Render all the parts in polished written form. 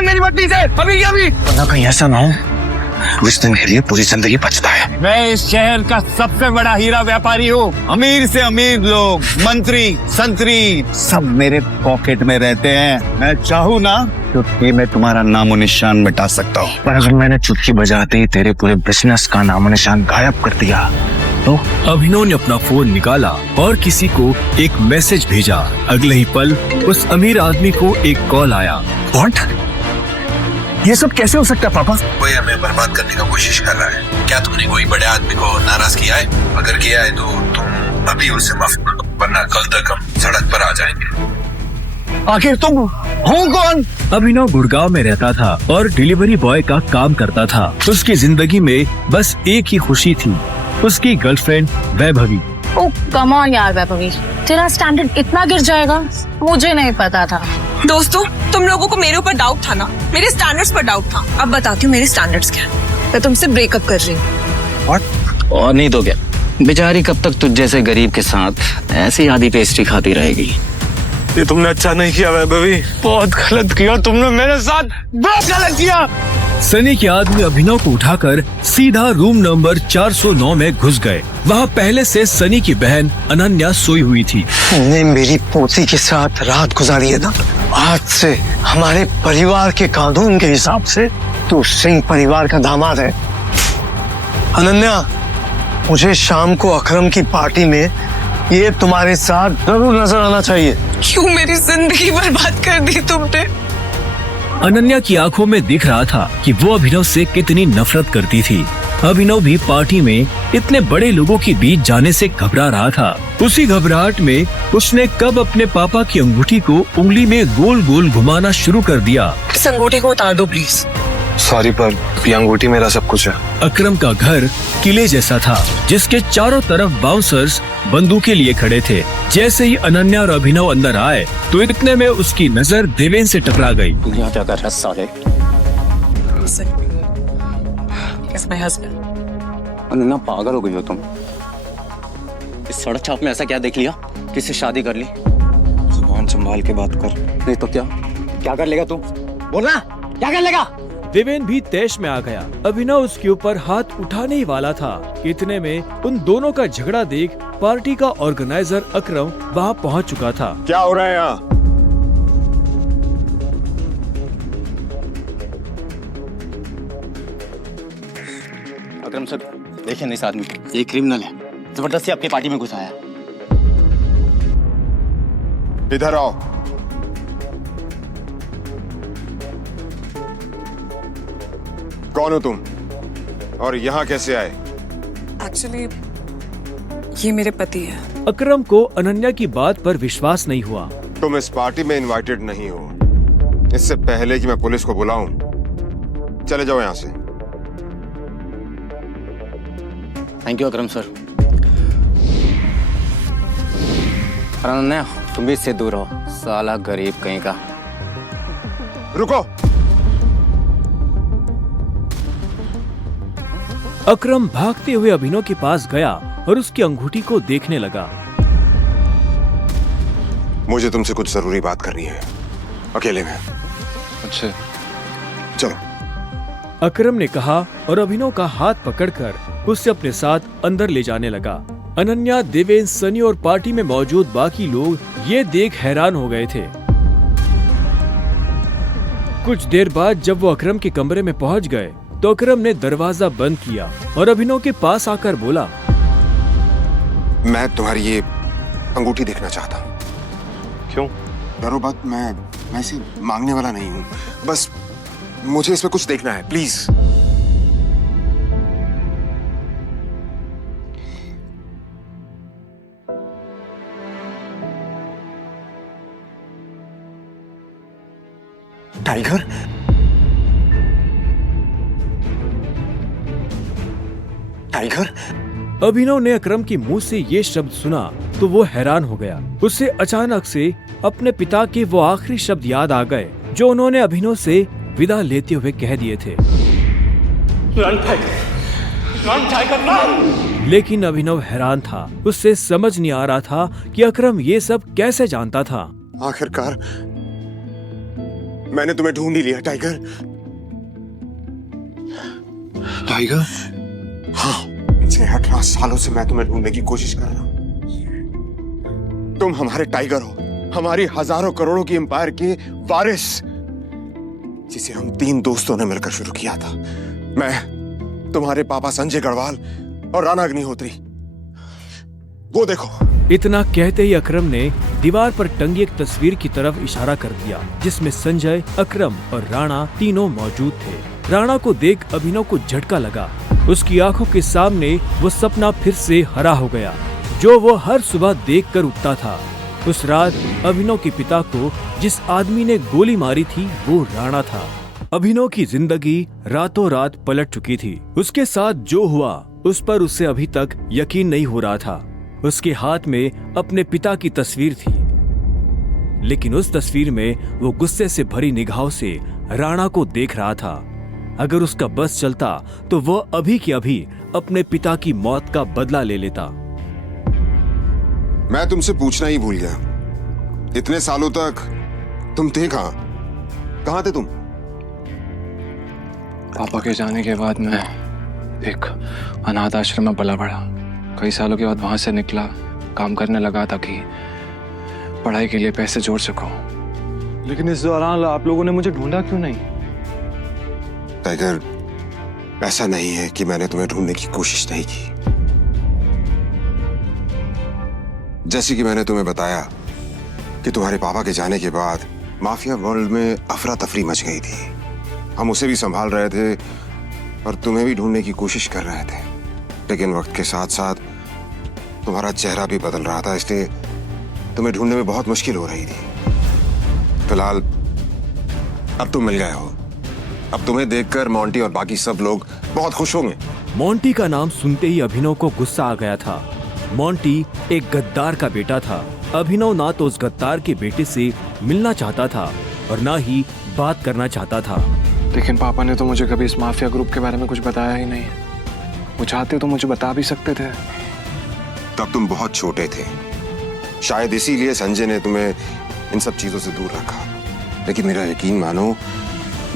भाग मेरी पत्नी से अभी की अभी। वरना कहीं ऐसा ना हो उस दिन के लिए पूरी जिंदगी बचता है। मैं इस शहर का सबसे बड़ा हीरा व्यापारी हूँ। अमीर से अमीर लोग, मंत्री, संतरी सब मेरे पॉकेट में रहते हैं। मैं चाहूँ ना चुटकी में तुम्हारा नामो निशान मिटा सकता हूँ। पर अगर मैंने चुटकी बजाते ही तेरे पूरे बिजनेस का नामो निशान गायब कर दिया तो? अभिनव ने अपना फोन निकाला और किसी को एक मैसेज भेजा। अगले ही पल उस अमीर आदमी को एक कॉल आया। व्हाट? ये सब कैसे हो सकता है पापा? कोई हमें बर्बाद करने का कोशिश कर रहा है। क्या तुमने कोई बड़े आदमी को नाराज किया है? अगर किया है तो तुम अभी उससे माफी मांगो, वरना कल तक हम सड़क पर आ जाएंगे। आखिर तुम हो कौन? अभिनव गुड़गांव में रहता था और डिलीवरी बॉय का काम करता था। उसकी जिंदगी में बस एक ही खुशी थी, उसकी girlfriend Vaibhavi. Oh come on यार वैभवी, तेरा स्टैंडर्ड इतना गिर जाएगा मुझे नहीं पता था। दोस्तों, तुम लोगों को मेरे ऊपर डाउट था ना, मेरे स्टैंडर्ड्स पर डाउट था। अब बताती हूँ मेरे स्टैंडर्ड्स क्या है। मैं तुमसे ब्रेकअप कर रही हूँ। और नहीं तो क्या, बेचारी कब तक तुझ जैसे गरीब के साथ ऐसी आधी पेस्ट्री खाती रहेगी। ये तुमने अच्छा नहीं किया वैभवी, बहुत गलत किया तुमने मेरे साथ, बहुत गलत किया। सनी के आदमी अभिनव को उठाकर सीधा रूम नंबर 409 में घुस गए। वहाँ पहले से सनी की बहन अनन्या सोई हुई थी। तुमने मेरी पोती के साथ रात गुजारी है ना, आज से हमारे परिवार के कानून के हिसाब से तू सिंह परिवार का दामाद है। अनन्या, मुझे शाम को अकरम की पार्टी में ये तुम्हारे साथ जरूर नजर आना चाहिए। क्यों मेरी जिंदगी बर्बाद कर दी तुमने? अनन्या की आंखों में दिख रहा था कि वो अभिनव से कितनी नफरत करती थी। अभिनव भी पार्टी में इतने बड़े लोगों के बीच जाने से घबरा रहा था। उसी घबराहट में उसने कब अपने पापा की अंगूठी को उंगली में गोल गोल घुमाना शुरू कर दिया। इस अंगूठी को उतार दो प्लीज। सॉरी पर ये अंगूठी मेरा सब कुछ है। अकरम का घर किले जैसा था जिसके चारों तरफ बाउंसर्स बंदूकें लिए खड़े थे। जैसे ही अनन्या और अभिनव अंदर आए तो इतने में उसकी नजर देवेन से टकरा गई। यहाँ क्या कर रहा है साले? अनन्या, पागल हो गई हो तुम? इस सड़क छाप में ऐसा क्या देख लिया किससे शादी कर ली? जुबान संभाल के बात कर, नहीं तो क्या कर लेगा तू? बोलना, क्या कर लेगा? देवेन भी तैश में आ गया। अभिनव उसके ऊपर हाथ उठाने ही वाला था। इतने में उन दोनों का झगड़ा देख पार्टी का ऑर्गेनाइजर अकरम वहाँ पहुँच चुका था। क्या हो रहा है यहाँ? अकरम सर, देखिए ना इस आदमी को, ये क्रिमिनल है, जबरदस्ती आपकी पार्टी में घुसाया। इधर आओ। कौन हो तुम और यहाँ कैसे आए? एक्चुअली ये मेरे पति है। अकरम को अनन्या की बात पर विश्वास नहीं हुआ। तुम इस पार्टी में इनवाइटेड नहीं हो। इससे पहले कि मैं पुलिस को बुलाऊं, चले जाओ यहाँ से। Thank you Akram sir. Ananya, तुम भी इससे दूर रहो, साला गरीब कहीं का। रुको। अकरम भागते हुए अभिनव के पास गया और उसकी अंगूठी को देखने लगा। मुझे तुमसे कुछ जरूरी बात करनी है, अकेले में। अच्छा चलो। अकरम ने कहा और अभिनव का हाथ पकड़कर उससे अपने साथ अंदर ले जाने लगा। अनन्या, देवेन, सनी और पार्टी में मौजूद बाकी लोग ये देख हैरान हो गए थे। कुछ देर बाद जब वो अकरम के कमरे में पहुंच गए तो अकरम ने दरवाजा बंद किया और अभिनव के पास आकर बोला, मैं तुम्हारी ये अंगूठी देखना चाहता हूँ। क्यों? डरो मत, मैं इसे मांगने वाला नहीं हूँ, बस मुझे इसमें कुछ देखना है, प्लीज। टाइगर? टाइगर? अभिनव ने अकरम के मुंह से ये शब्द सुना तो वो हैरान हो गया। उसे अचानक से अपने पिता के वो आखिरी शब्द याद आ गए जो उन्होंने अभिनव से विदा लेते हुए कह दिए थे। लेकिन अभिनव हैरान था, उससे समझ नहीं आ रहा था कि अकरम ये सब कैसे जानता था। आखिरकार मैंने तुम्हें ढूंढ ही लिया टाइगर। टाइगर? हाँ, पिछले 18 सालों से मैं तुम्हें ढूंढने की कोशिश कर रहा हूं। तुम हमारे टाइगर हो, हमारी हजारों करोड़ों की एम्पायर के वारिस, जिसे हम 3 दोस्तों ने मिलकर शुरू किया था। मैं, तुम्हारे पापा संजय गढ़वाल और राणा अग्निहोत्री। वो देखो। इतना कहते ही अकरम ने दीवार पर टंगी एक तस्वीर की तरफ इशारा कर दिया, जिसमें संजय, अकरम और राणा तीनों मौजूद थे। राणा को देख अभिनव को झटका लगा। उसकी आंखों के सामने वो सपना फिर से हरा हो गया, जो वो हर सुबह देखकर उठता था। उस रात अभिनव के पिता को जिस आदमी ने गोली मारी थी वो राणा था। अभिनव की जिंदगी रातों रात पलट चुकी थी। उसके साथ जो हुआ उस पर उसे अभी तक यकीन नहीं हो रहा था। उसके हाथ में अपने पिता की तस्वीर थी, लेकिन उस तस्वीर में वो गुस्से से भरी निगाहों से राणा को देख रहा था। अगर उसका बस चलता तो वो अभी की अभी अपने पिता की मौत का बदला ले लेता। मैं तुमसे पूछना ही भूल गया, इतने सालों तक तुम थे कहां? कहां थे तुम? पापा के जाने के बाद मैं एक अनाथ आश्रम में पला बढ़ा। कई सालों के बाद वहां से निकला, काम करने लगा ताकि पढ़ाई के लिए पैसे जोड़ सकूं। लेकिन इस दौरान आप लोगों ने मुझे ढूंढा क्यों नहीं? टाइगर, ऐसा नहीं है कि मैंने तुम्हें ढूंढने की कोशिश नहीं की। जैसे कि मैंने तुम्हें बताया कि तुम्हारे पापा के जाने के बाद माफिया वर्ल्ड में अफरा तफरी मच गई थी। हम उसे भी संभाल रहे थे और तुम्हें भी ढूंढने की कोशिश कर रहे थे, लेकिन वक्त के साथ साथ तुम्हारा चेहरा भी बदल रहा था, इसलिए तुम्हें ढूंढने में बहुत मुश्किल हो रही थी। फिलहाल अब तुम मिल गए हो। अब तुम्हें देखकर मोंटी और बाकी सब लोग बहुत खुश होंगे। मोंटी का नाम सुनते ही अभिनव को गुस्सा आ गया था। मोंटी एक गद्दार का बेटा था। अभिनव ना तो उस गद्दार के बेटे से मिलना चाहता था और ना ही बात करना चाहता था। लेकिन पापा ने तो मुझे कभी इस माफिया ग्रुप के बारे में कुछ बताया ही नहीं। वो चाहते तो मुझे बता भी सकते थे। तब तुम बहुत छोटे थे, शायद इसीलिए संजय ने तुम्हें इन सब चीजों से दूर रखा। लेकिन मेरा यकीन मानो,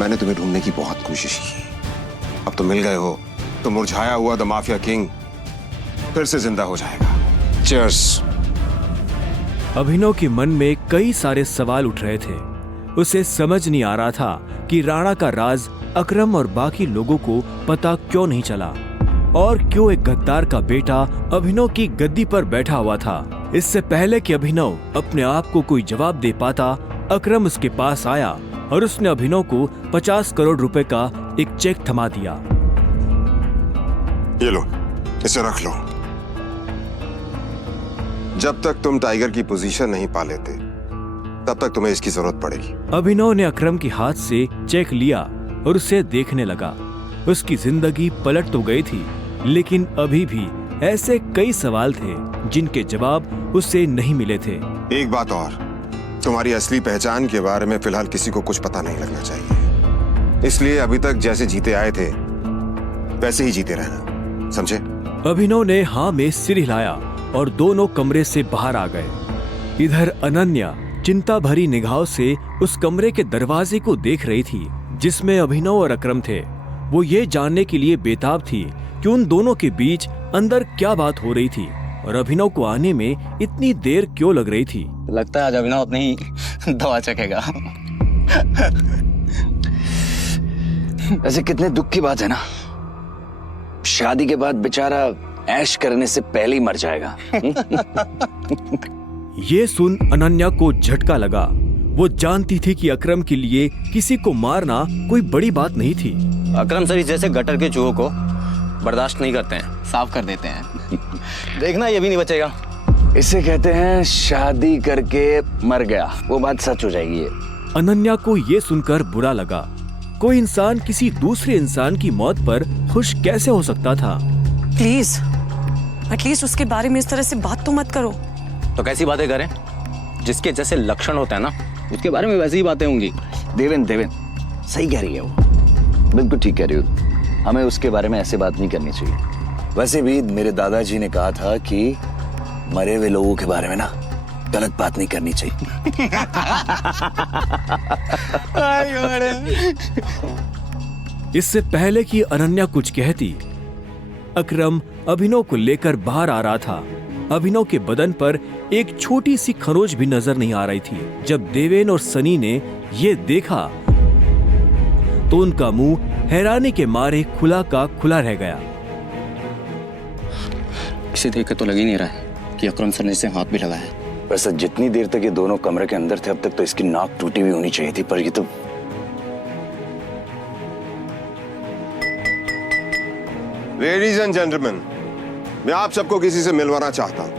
मैंने तुम्हें ढूंढने की बहुत कोशिश की। अब तुम मिल गए हो तो मुरझाया हुआ द माफिया किंग फिर से जिंदा हो जाएगा। चीयर्स। अभिनव के मन में कई सारे सवाल उठ रहे थे। उसे समझ नहीं आ रहा था कि राणा का राज अकरम और बाकी लोगों को पता क्यों नहीं चला, और क्यों एक गद्दार का बेटा अभिनव की गद्दी पर बैठा हुआ था। इससे पहले कि अभिनव अपने आप को कोई जवाब दे पाता, अकरम उसके पास आया और उसने अभिनव को 50 करोड़ रुपए का एक चेक थमा दिया। ये लो, इसे रख लो। जब तक तुम टाइगर की पोजीशन नहीं पा लेते, तब तक तुम्हें इसकी जरूरत पड़ेगी। अभिनव ने अकरम के हाथ से चेक लिया और उसे देखने लगा। उसकी जिंदगी पलट तो गई थी, लेकिन अभी भी ऐसे कई सवाल थे जिनके जवाब उसे नहीं मिले थे। एक बात और, तुम्हारी असली पहचान के बारे में फिलहाल किसी को कुछ पता नहीं लगना चाहिए। इसलिए अभी तक जैसे जीते आए थे वैसे ही जीते रहना, समझे? अभिनव ने हाँ में सिर हिलाया और दोनों कमरे से बाहर आ गए। इधर अनन्या चिंता भरी निगाहों से उस कमरे के दरवाजे को देख रही थी जिसमें अभिनव और अकरम थे। वो ये जानने के लिए बेताब थी कि उन दोनों के बीच अंदर क्या बात हो रही थी और अभिनव को आने में इतनी देर क्यों लग रही थी। लगता है आज अभिनव अपनी दवा चखेगा। ऐसे कितने दुख की बात है ना, शादी के बाद बेचारा ऐश करने से पहले ही मर जाएगा। ये सुन अनन्या को झटका लगा। वो जानती थी कि अकरम के लिए किसी को मारना कोई बड़ी बात नहीं थी। अकरम सर जैसे गटर के चूहों को बर्दाश्त नहीं करते हैं, साफ कर देते हैं। देखना ये भी नहीं बचेगा। इसे कहते हैं शादी करके मर गया, वो बात सच हो जाएगी ये। अनन्या को ये सुनकर बुरा लगा। कोई इंसान किसी दूसरे इंसान की मौत पर खुश कैसे हो सकता था? प्लीज एटलीस्ट उसके बारे में इस तरह से बात तो मत करो। तो कैसी बातें करें? जिसके जैसे लक्षण होते हैं ना, उसके बारे में वैसी ही बातें होंगी। देवेन सही कह रही है वो, बिल्कुल ठीक कह रही हो। हमें उसके बारे में ऐसे बात नहीं करनी चाहिए। वैसे भी मेरे दादाजी ने कहा था कि मरे हुए लोगों के बारे में ना गलत बात नहीं करनी चाहिए। इससे पहले कि अनन्या कुछ कहती, अकरम अभिनव को लेकर बाहर आ रहा था। अभिनव के बदन पर एक छोटी सी खरोच भी नजर नहीं आ रही थी। जब देवेन और सनी ने ये देखा तो उनका मुंह हैरानी के मारे खुला का खुला रह गया। इसे देख के तो लग ही नहीं रहा है कि अकरम सर ने इसे हाथ भी लगाया है। वैसे जितनी देर तक ये दोनों कमरे के अंदर थे अब तक तो इसकी नाक टूटी हुई होनी चाहिए थी, पर ये तो लेडीज एंड जेंटलमैन, मैं आप सबको किसी से मिलवाना चाहता हूं।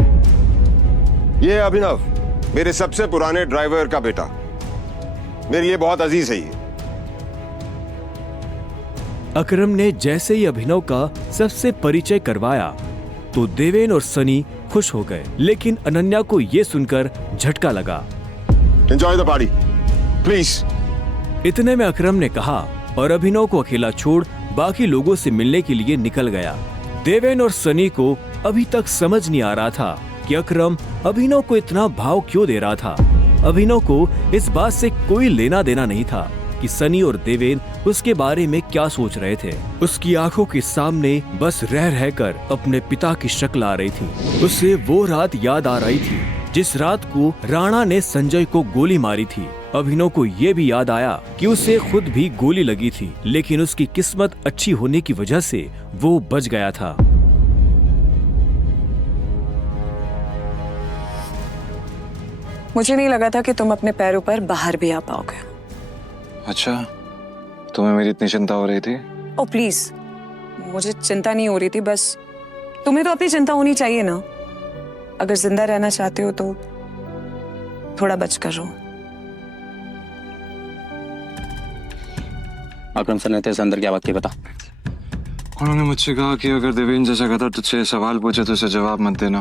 ये अभिनव, मेरे सबसे पुराने ड्राइवर का बेटा, मेरे लिए बहुत अजीज है ये। अकरम ने जैसे ही अभिनव का सबसे परिचय करवाया तो देवेन और सनी खुश हो गए, लेकिन अनन्या को ये सुनकर झटका लगा। Enjoy the party please. इतने में अकरम ने कहा और अभिनव को अकेला छोड़ बाकी लोगों से मिलने के लिए निकल गया। देवेन और सनी को अभी तक समझ नहीं आ रहा था कि अकरम अभिनव को इतना भाव क्यों दे रहा था। अभिनव को इस बात से कोई लेना देना नहीं था कि सनी और देवेन उसके बारे में क्या सोच रहे थे। उसकी आंखों के सामने बस रह रहकर अपने पिता की शक्ल आ रही थी। उसे वो रात याद आ रही थी जिस रात को राणा ने संजय को गोली मारी थी। अभिनव को ये भी याद आया कि उसे खुद भी गोली लगी थी, लेकिन उसकी किस्मत अच्छी होने की वजह से वो बच गया था। मुझे नहीं लगा था कि तुम अपने पैरों पर बाहर भी आ पाओगे। अच्छा, तुम्हें मेरी इतनी चिंता हो रही थी? ओ प्लीज, मुझे चिंता नहीं हो रही थी, बस तुम्हें तो अपनी चिंता होनी चाहिए ना। अगर जिंदा रहना चाहते हो तो थोड़ा बच कर रहो। अकरम सर ने तेरे से अंदर क्या बात की बता। उन्होंने मुझसे कहा कि अगर देवेन जैसा कहता तुझसे सवाल पूछे तो उसे जवाब मत देना।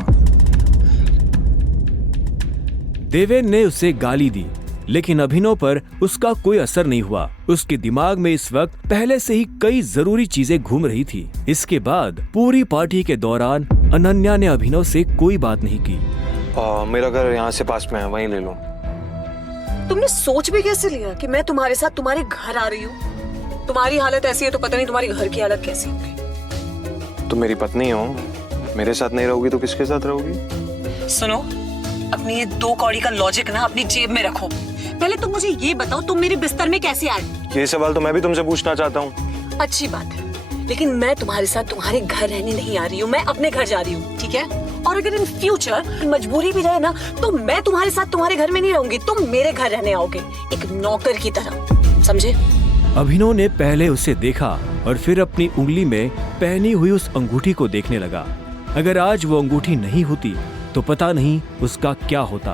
देवेन ने उसे गाली दी, लेकिन अभिनव पर उसका कोई असर नहीं हुआ। उसके दिमाग में इस वक्त पहले से ही कई जरूरी चीजें घूम रही थी। इसके बाद पूरी पार्टी के दौरान अनन्या ने अभिनव से कोई बात नहीं की। मेरा घर यहाँ से पास में है, वहीं ले लो। तुमने सोच भी कैसे लिया कि मैं तुम्हारे साथ तुम्हारे घर आ रही हूँ? तुम्हारी हालत ऐसी है तो पता नहीं तुम्हारी घर की हालत कैसी होगी। तुम मेरी पत्नी हो, मेरे साथ नहीं रहोगी तो किसके साथ रहोगी? सुनो, अपनी ये 2 कौड़ी का लॉजिक ना अपनी जेब में रखो। पहले तुम मुझे ये बताओ, तुम मेरे बिस्तर में कैसे आए? ये सवाल तो मैं भी तुमसे पूछना चाहता हूँ। अच्छी बात है, लेकिन मैं तुम्हारे साथ तुम्हारे घर रहने नहीं आ रही हूँ, मैं अपने घर जा रही हूँ, ठीक है? और अगर इन फ्यूचर मजबूरी भी रहे ना तो मैं तुम्हारे साथ तुम्हारे घर में नहीं रहूंगी, तुम मेरे घर रहने आओगे एक नौकर की तरह, समझे? अभिनव ने पहले उसे देखा और फिर अपनी उंगली में पहनी हुई उस अंगूठी को देखने लगा। अगर आज वो अंगूठी नहीं होती तो पता नहीं उसका क्या होता।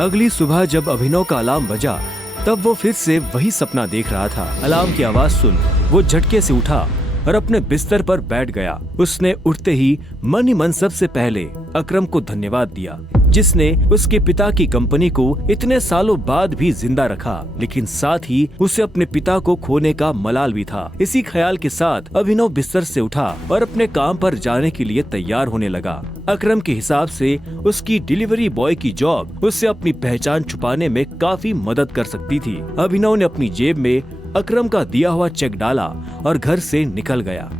अगली सुबह जब अभिनव का अलार्म बजा तब वो फिर से वही सपना देख रहा था। अलार्म की आवाज सुन वो झटके से उठा और अपने बिस्तर पर बैठ गया। उसने उठते ही मन ही मन सबसे पहले अकरम को धन्यवाद दिया, जिसने उसके पिता की कंपनी को इतने सालों बाद भी जिंदा रखा, लेकिन साथ ही उसे अपने पिता को खोने का मलाल भी था। इसी ख्याल के साथ अभिनव बिस्तर से उठा और अपने काम पर जाने के लिए तैयार होने लगा। अकरम के हिसाब से उसकी डिलीवरी बॉय की जॉब उससे अपनी पहचान छुपाने में काफी मदद कर सकती थी। अभिनव ने अपनी जेब में अकरम का दिया हुआ चेक डाला और घर से निकल गया।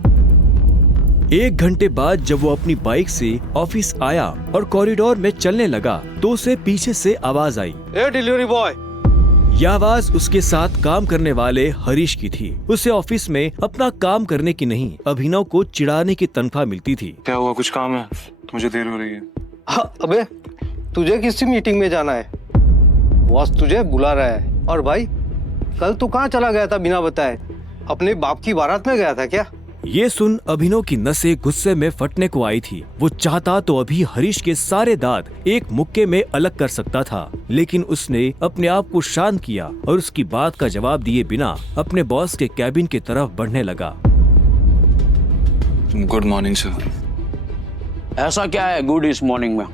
1 घंटे बाद जब वो अपनी बाइक से ऑफिस आया और कॉरिडोर में चलने लगा तो उसे पीछे से आवाज आई, ए डिलीवरी बॉय। यह आवाज उसके साथ काम करने वाले हरीश की थी। उसे ऑफिस में अपना काम करने की नहीं, अभिनव को चिढ़ाने की तनख्वाह मिलती थी। क्या हुआ, कुछ काम है? मुझे देर हो रही है। हाँ, अबे तुझे किसी मीटिंग में जाना है, बॉस तुझे बुला रहा है। और भाई कल तू कहाँ चला गया था बिना बताए? अपने बाप की बारात में गया था क्या? ये सुन अभिनव की नसें गुस्से में फटने को आई थी। वो चाहता तो अभी हरीश के सारे दांत एक मुक्के में अलग कर सकता था, लेकिन उसने अपने आप को शांत किया और उसकी बात का जवाब दिए बिना अपने बॉस के कैबिन की तरफ बढ़ने लगा। Good morning sir. ऐसा क्या है गुड इस मॉर्निंग में?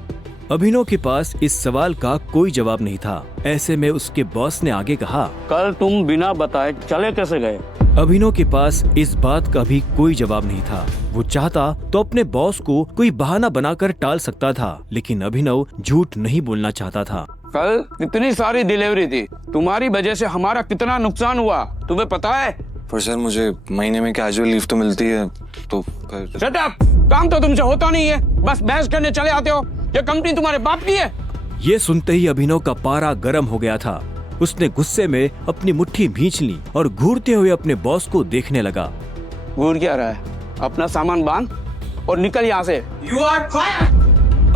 अभिनव के पास इस सवाल का कोई जवाब नहीं था। ऐसे में उसके बॉस ने आगे कहा, कल तुम बिना बताए चले कैसे गए? अभिनव के पास इस बात का भी कोई जवाब नहीं था। वो चाहता तो अपने बॉस को कोई बहाना बनाकर टाल सकता था, लेकिन अभिनव झूठ नहीं बोलना चाहता था। कल कितनी सारी डिलीवरी थी, तुम्हारी वजह से हमारा कितना नुकसान हुआ तुम्हें पता है? पर सर मुझे महीने में कैजुअल लीव तो मिलती है, तो शट अप! काम तो तुमसे होता नहीं है, बस बहस करने चले आते हो। ये कंपनी तुम्हारे बाप की है। ये सुनते ही अभिनव का पारा गर्म हो गया था। उसने गुस्से में अपनी मुट्ठी भींच ली और घूरते हुए अपने बॉस को देखने लगा। घूर क्या रहा है? अपना सामान बांध और निकल यहाँ से। You are fire!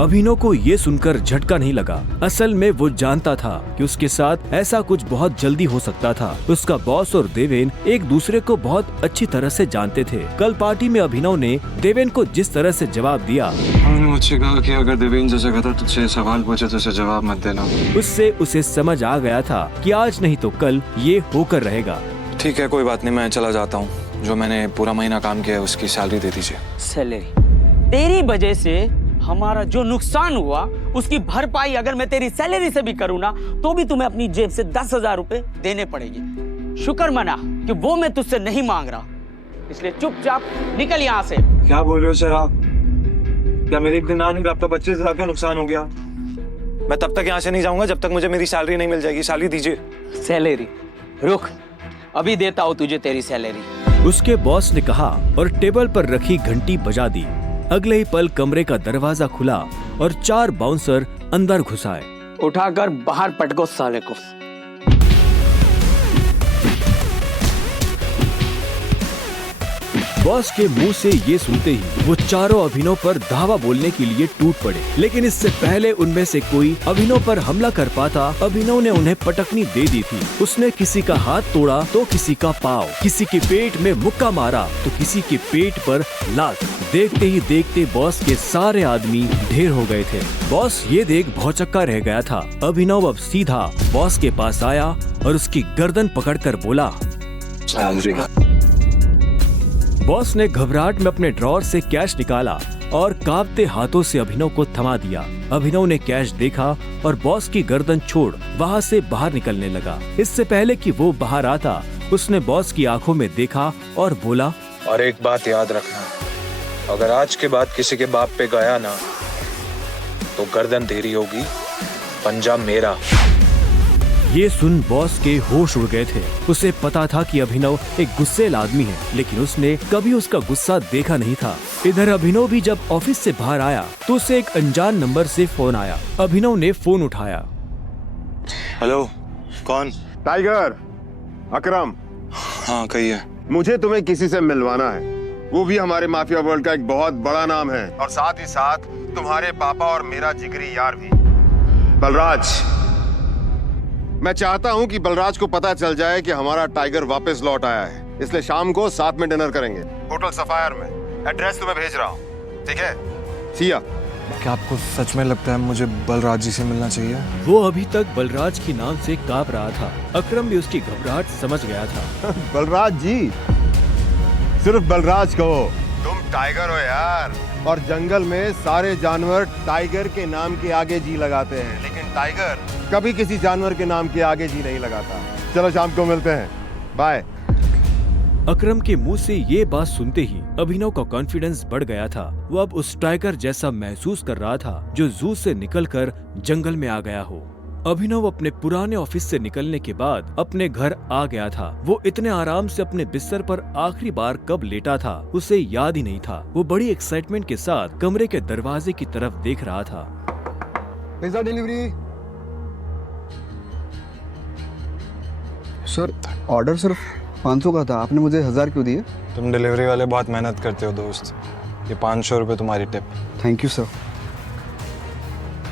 अभिनव को ये सुनकर झटका नहीं लगा। असल में वो जानता था कि उसके साथ ऐसा कुछ बहुत जल्दी हो सकता था। उसका बॉस और देवेन एक दूसरे को बहुत अच्छी तरह से जानते थे। कल पार्टी में अभिनव ने देवेन को जिस तरह से जवाब दिया, उन्होंने मुझसे कहा कि अगर देवेन जैसा कहता तुझसे सवाल पूछे तो उसे जवाब मत देना। उससे उसे समझ आ गया था कि आज नहीं तो कल ये होकर रहेगा। ठीक है, कोई बात नहीं, मैं चला जाता हूँ। जो मैंने पूरा महीना काम किया है उसकी सैलरी दे दीजिए। सैलरी? तेरी वजह से हमारा जो नुकसान हुआ उसकी भरपाई अगर मैं तेरी सैलरी से भी करूँ ना, तो भी तुम्हें अपनी जेब से 10,000 रुपए देने पड़ेगी। शुक्र मना कि वो मैं तुझसे नहीं मांग रहा, इसलिए चुपचाप निकल यहाँ से। क्या बोल रहे हो सर आप? क्या मेरे एक दिन आने का 25,000 का नुकसान हो गया? मैं तब तक यहाँ से नहीं जाऊंगा जब तक मुझे मेरी सैलरी नहीं मिल जाएगी। सैलरी दीजिए। सैलरी? रुक, अभी देता हूँ तुझे तेरी सैलरी। उसके बॉस ने कहा और टेबल पर रखी घंटी बजा दी। अगले ही पल कमरे का दरवाजा खुला और 4 बाउंसर अंदर घुस आए। उठाकर बाहर पटको साले को। बॉस के मुंह से ये सुनते ही वो चारों अभिनव पर धावा बोलने के लिए टूट पड़े, लेकिन इससे पहले उनमें से कोई अभिनव पर हमला कर पाता, अभिनव ने उन्हें पटकनी दे दी थी। उसने किसी का हाथ तोड़ा तो किसी का पाँव, किसी के पेट में मुक्का मारा तो किसी के पेट पर लात। देखते ही देखते बॉस के सारे आदमी ढेर हो गए थे। बॉस ये देख भौचक्का रह गया था। अभिनव अब सीधा बॉस के पास आया और उसकी गर्दन पकड़कर बोला, बॉस ने घबराहट में अपने ड्रॉर से कैश निकाला और कांपते हाथों से अभिनव को थमा दिया। अभिनव ने कैश देखा और बॉस की गर्दन छोड़ वहाँ से बाहर निकलने लगा। इससे पहले कि वो बाहर आता, उसने बॉस की आंखों में देखा और बोला, और एक बात याद रखना, अगर आज के बाद किसी के बाप पे गया ना तो गर्दन तेरी होगी, पंजा मेरा। ये सुन बॉस के होश उड़ गए थे। उसे पता था कि अभिनव एक गुस्सैल आदमी है, लेकिन उसने कभी उसका गुस्सा देखा नहीं था। इधर अभिनव भी जब ऑफिस से बाहर आया तो उसे एक अनजान नंबर से फोन आया। अभिनव ने फोन उठाया। हेलो, कौन? टाइगर, अकरम। हाँ कहिए। मुझे तुम्हें किसी से मिलवाना है, वो भी हमारे माफिया वर्ल्ड का एक बहुत बड़ा नाम है, और साथ ही साथ तुम्हारे पापा और मेरा जिगरी यार भी, बलराज। मैं चाहता हूं कि बलराज को पता चल जाए कि हमारा टाइगर वापस लौट आया है, इसलिए शाम को साथ में डिनर करेंगे होटल सफायर में। एड्रेस तुम्हें भेज रहा हूं, ठीक है? सिया। क्या आपको सच में लगता है मुझे बलराज जी से मिलना चाहिए? वो अभी तक बलराज के नाम से कांप रहा था। अकरम भी उसकी घबराहट समझ गया था। बलराज जी, सिर्फ बलराज कहो। तुम टाइगर हो यार, और जंगल में सारे जानवर टाइगर के नाम के आगे जी लगाते हैं, लेकिन टाइगर कभी किसी जानवर के नाम के आगे जी नहीं लगाता। चलो शाम को मिलते हैं, बाय। अकरम के मुंह से ये बात सुनते ही अभिनव का कॉन्फिडेंस बढ़ गया था। वो अब उस टाइगर जैसा महसूस कर रहा था जो जू से निकलकर जंगल में आ गया हो। अभिनव अपने पुराने ऑफिस से निकलने के बाद अपने घर आ गया था। वो इतने आराम से अपने बिस्तर पर आखिरी बार कब लेटा था उसे याद ही नहीं था। वो बड़ी एक्साइटमेंट के साथ कमरे के दरवाजे की तरफ देख रहा था। Pizza delivery. सर, ऑर्डर सिर्फ 500 का था, आपने मुझे 1000 क्यों दिए? तुम डिलीवरी वाले बहुत मेहनत करते हो दोस्त, ये 500 रुपए तुम्हारी टिप। Thank you sir.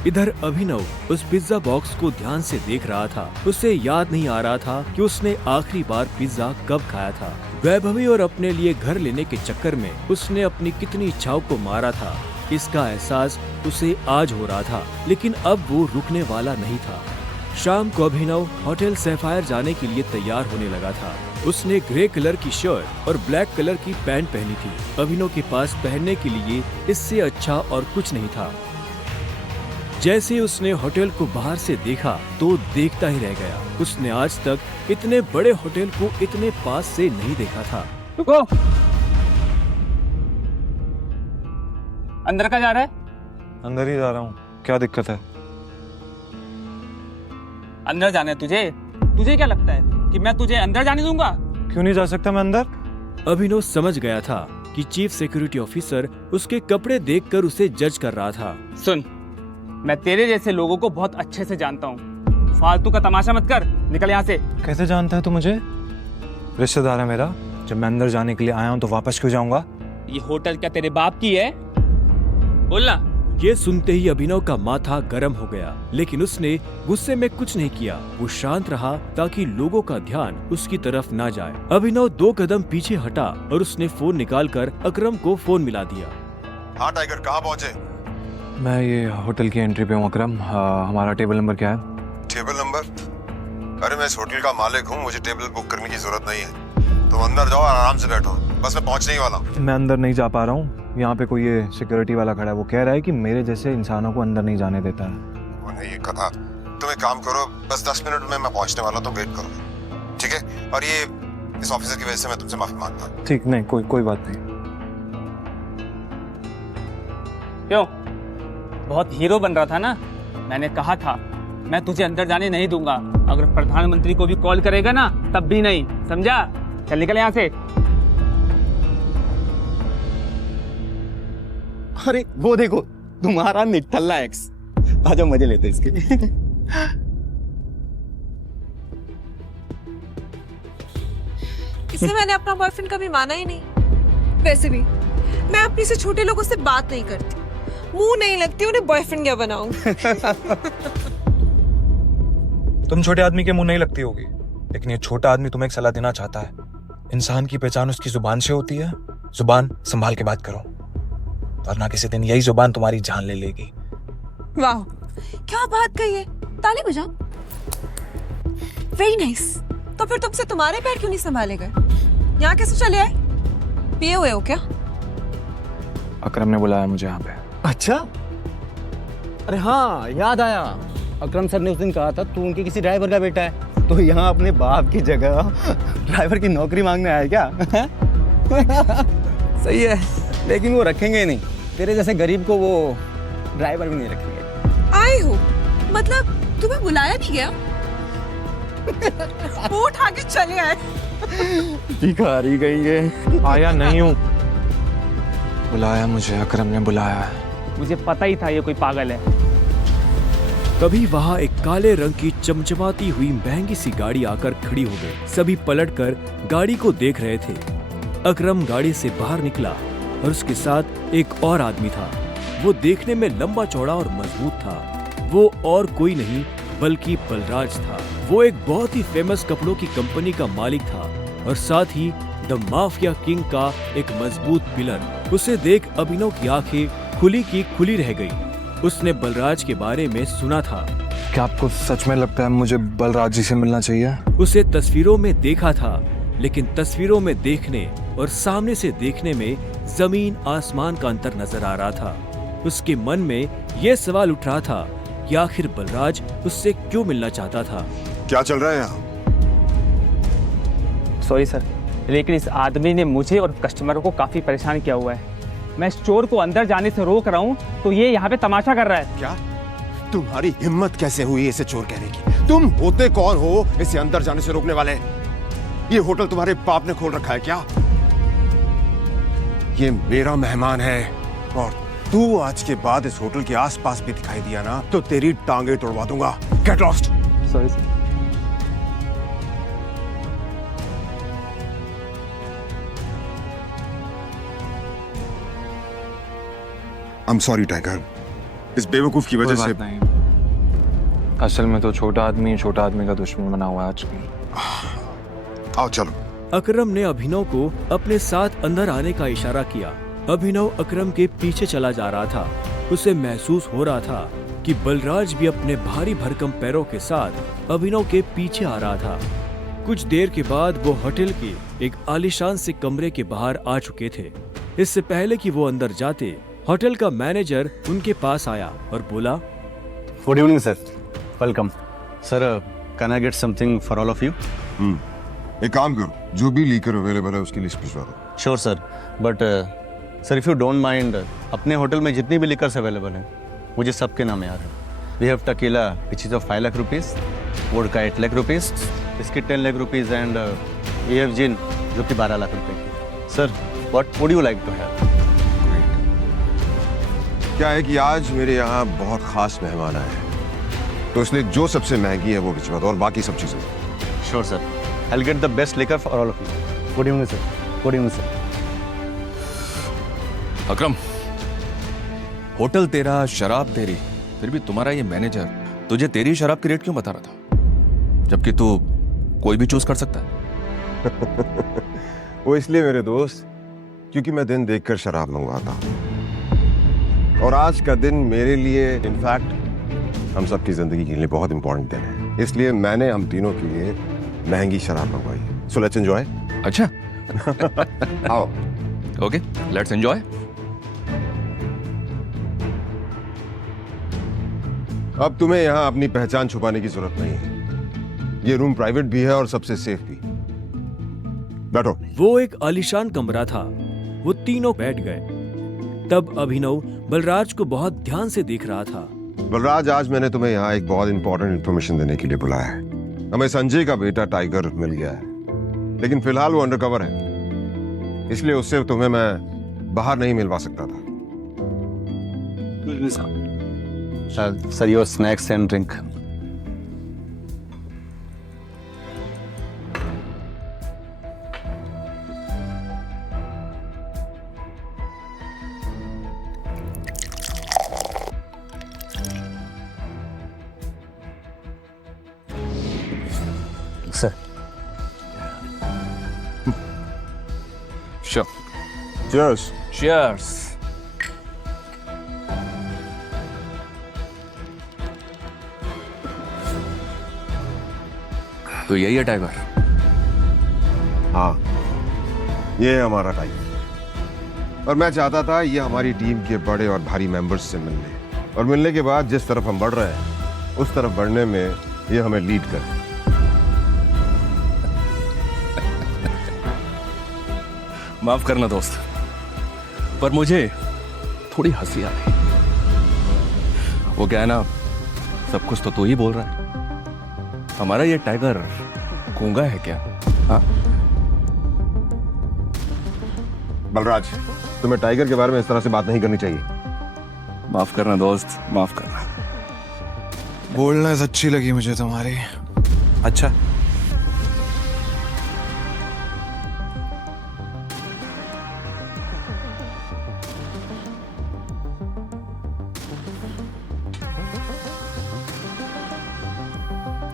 इधर अभिनव उस पिज्जा बॉक्स को ध्यान से देख रहा था। उसे याद नहीं आ रहा था कि उसने आखिरी बार पिज्जा कब खाया था। वैभवी और अपने लिए घर लेने के चक्कर में उसने अपनी कितनी इच्छाओं को मारा था, इसका एहसास उसे आज हो रहा था, लेकिन अब वो रुकने वाला नहीं था। शाम को अभिनव होटल सैफायर जाने के लिए तैयार होने लगा था। उसने ग्रे कलर की शर्ट और ब्लैक कलर की पैंट पहनी थी। अभिनव के पास पहनने के लिए इससे अच्छा और कुछ नहीं था। जैसे ही उसने होटल को बाहर से देखा तो देखता ही रह गया। उसने आज तक इतने बड़े होटल को इतने पास से नहीं देखा था। रुको, अंदर का जा रहा है? अंदर ही जा रहा हूँ, क्या दिक्कत है? अंदर जाना है तुझे? तुझे क्या लगता है कि मैं तुझे अंदर जाने दूंगा? क्यों नहीं जा सकता मैं अंदर? अभिनव समझ गया था कि चीफ सिक्योरिटी ऑफिसर उसके कपड़े देखकर उसे जज कर रहा था। सुन, मैं तेरे जैसे लोगों को बहुत अच्छे से जानता हूँ, फालतू का तमाशा मत कर, निकल यहाँ से। कैसे जानता है तू मुझे? रिश्तेदार है मेरा, जब मैं अंदर जाने के लिए आया हूँ तो वापस क्यों जाऊंगा? ये होटल क्या तेरे बाप की है? बोलना। ये सुनते ही अभिनव का माथा गर्म हो गया, लेकिन उसने गुस्से में कुछ नहीं किया। वो शांत रहा ताकि लोगों का ध्यान उसकी तरफ ना जाए। अभिनव 2 कदम पीछे हटा और उसने फोन निकालकर अकरम को फोन मिला दिया। हाँ टाइगर, कहाँ पहुंचे? मैं ये होटल की एंट्री पे हूँ अकरम। हमारा टेबल नंबर क्या है? Table number? अरे मैं इस होटल का मालिक हूँ, मुझे टेबल बुक करने की जरूरत नहीं है। तुम अंदर जाओ, आराम से बैठो, बस मैं पहुंचने ही वाला हूँ। मैं अंदर नहीं जा पा रहा हूँ। यहाँ पे कोई ये सिक्योरिटी वाला खड़ा है, वो कह रहा है कि मेरे जैसे इंसानों को अंदर नहीं जाने देता है। वो नहीं, ये कथा। तुम एक काम करो, बस 10 मिनट में मैं पहुंचने वाला, तो वेट करो, ठीक है? और ये इस ऑफिसर की वजह से मैं तुमसे माफी मांगता हूँ। ठीक, नहीं कोई बात नहीं। क्यों, बहुत हीरो बन रहा था ना? मैंने कहा था मैं तुझे अंदर जाने नहीं दूंगा। अगर प्रधानमंत्री को भी कॉल करेगा ना तब भी नहीं, समझा? चल निकल यहाँ से। अरे वो देखो, तुम्हारा निठल्ला एक्स। आजा मजे लेते इसके। इससे मैंने अपना बॉयफ्रेंड कभी माना ही नहीं। वैसे भी मैं अपने से छोटे लोगों से बात नहीं करती, मुंह नहीं लगती, उन्हें बॉयफ्रेंड क्या बनाऊं? तुम छोटे आदमी के मुंह नहीं लगती होगी, लेकिन ये छोटा आदमी तुम्हें एक सलाह देना चाहता है। इंसान की पहचान उसकी जुबान से होती है। जुबान संभाल के बात करो, वरना किसी दिन यही जुबान तुम्हारी जान ले लेगी। वाह, क्या बात कही है। ताली बजाओ। Very nice. तो फिर तुमसे तुम्हारे पैर क्यों नहीं संभाले गए? यहाँ कैसे चले आए? पिए हुए हो क्या? अकरम ने बुलाया मुझे यहाँ पे। अच्छा, अरे हाँ याद आया, अकरम सर ने उस दिन कहा था तू उनके किसी ड्राइवर का बेटा है, तो यहाँ अपने बाप की जगह ड्राइवर की नौकरी मांगने आया क्या? सही है, लेकिन वो रखेंगे नहीं, तेरे जैसे गरीब को वो ड्राइवर भी नहीं रखेंगे। आए हो मतलब तुम्हें बुलाया नहीं गया? वो उठा के चले आए। भिखारी गएंगे। आया नहीं हूँ, बुलाया मुझे, अकरम ने बुलाया है। मुझे पता ही था ये कोई पागल है। तभी वहाँ एक काले रंग की चमचमाती हुई महंगी सी गाड़ी आकर खड़ी हो गई। सभी पलटकर गाड़ी को देख रहे थे। अकरम गाड़ी से बाहर निकला और उसके साथ एक और आदमी था। वो देखने में लंबा चौड़ा और मजबूत था। वो और कोई नहीं बल्कि बलराज था। वो एक बहुत ही फेमस कपड़ों की कंपनी का मालिक था और साथ ही द माफिया किंग का एक मजबूत पिलर। उसे देख अभिनव की आंखें खुली की खुली रह गई। उसने बलराज के बारे में सुना था। क्या आपको सच में लगता है मुझे बलराज जी से मिलना चाहिए? उसे तस्वीरों में देखा था, लेकिन तस्वीरों में देखने और सामने से देखने में जमीन आसमान का अंतर नजर आ रहा था। उसके मन में यह सवाल उठ रहा था कि आखिर बलराज उससे क्यों मिलना चाहता था। क्या चल रहा है यहाँ? सॉरी सर, लेकिन इस आदमी ने मुझे और कस्टमरों को काफी परेशान किया हुआ है। मैं इस चोर को अंदर जाने से रोक रहा हूँ तो ये यहाँ पे तमाशा कर रहा है। क्या तुम्हारी हिम्मत कैसे हुई इसे चोर कहने की? तुम होते कौन हो इसे अंदर जाने से रोकने वाले? ये होटल तुम्हारे बाप ने खोल रखा है क्या? ये मेरा मेहमान है और तू आज के बाद इस होटल के आसपास भी दिखाई दिया ना तो तेरी टांगे तोड़वा दूंगा। Get lost. Sorry sir. I am sorry tiger, इस बेवकूफ की वजह से। नहीं, असल में तो छोटा आदमी का दुश्मन बना हुआ है आजकल। आओ चलो। अकरम ने अभिनव को अपने साथ अंदर आने का इशारा किया। अभिनव अकरम के पीछे चला जा रहा था। उसे महसूस हो रहा था कि बलराज भी अपने भारी भरकम पैरों के साथ अभिनव के पीछे आ रहा था। कुछ देर के बाद वो होटल के एक आलीशान से कमरे के बाहर आ चुके थे। इससे पहले कि वो अंदर जाते, होटल का मैनेजर उनके पास आया और बोला, good evening sir, welcome sir. Can I get something for all of you? एक काम करो, जो भी लीकर अवेलेबल है उसकी लिस्ट भिजवा दो। Sure sir, but sir if you don't mind, अपने होटल में जितनी भी लिकर्स अवेलेबल हैं मुझे सबके नाम याद है। We have tequila which is of 5 lakh rupees, vodka 8 lakh rupees, इसकी 10 lakh rupees and we have gin जो कि 12 लाख रुपए की। Sir what would you like to have? क्या है कि आज मेरे यहाँ बहुत खास मेहमान आए हैं, तो इसलिए जो सबसे महंगी है वो भिजवा दो और बाकी सब चीज़ें। Sure sir, I will get the best liquor for all of you. Good evening sir. Good evening sir. Akram, hotel तेरा, शराब तेरी, फिर भी तुम्हारा ये मैनेजर तुझे तेरी शराब की रेट क्यों बता रहा था, जबकि तू कोई भी चूज कर सकता है? वो इसलिए मेरे दोस्त क्योंकि मैं दिन देखकर शराब मंगवाता हूँ, और आज का दिन मेरे लिए, इनफैक्ट हम सबकी जिंदगी के लिए बहुत इंपॉर्टेंट दिन है, इसलिए मैंने हम तीनों के लिए महंगी शराब मंगवाई। So let's enjoy. अच्छा आओ। Okay, let's enjoy. अब तुम्हें यहाँ अपनी पहचान छुपाने की जरूरत नहीं है, ये रूम प्राइवेट भी है और सबसे सेफ भी। बैठो। वो एक आलीशान कमरा था। वो तीनों बैठ गए। तब अभिनव बलराज को बहुत ध्यान से देख रहा था। बलराज, आज मैंने तुम्हें यहाँ एक बहुत इंपॉर्टेंट इन्फॉर्मेशन देने के लिए बुलाया है। हमें संजय का बेटा टाइगर मिल गया है, लेकिन फिलहाल वो अंडरकवर है, इसलिए उससे तुम्हें मैं बाहर नहीं मिलवा सकता था। Sir your snacks and drink. Sir Sure. Cheers. Cheers. तो यही है टाइगर? हाँ, ये है हमारा टाइगर, और मैं चाहता था ये हमारी टीम के बड़े और भारी मेंबर्स से मिल ले, और मिलने के बाद जिस तरफ हम बढ़ रहे हैं उस तरफ बढ़ने में ये हमें लीड करे। माफ करना दोस्त, पर मुझे थोड़ी हंसी आ रही। वो क्या है ना, सब कुछ तो तू ही बोल रहा है। हमारा ये टाइगर गूंगा है क्या? हाँ? बलराज, तुम्हें टाइगर के बारे में इस तरह से बात नहीं करनी चाहिए। माफ करना दोस्त, माफ करना। बोलनेस अच्छी लगी मुझे तुम्हारी। अच्छा,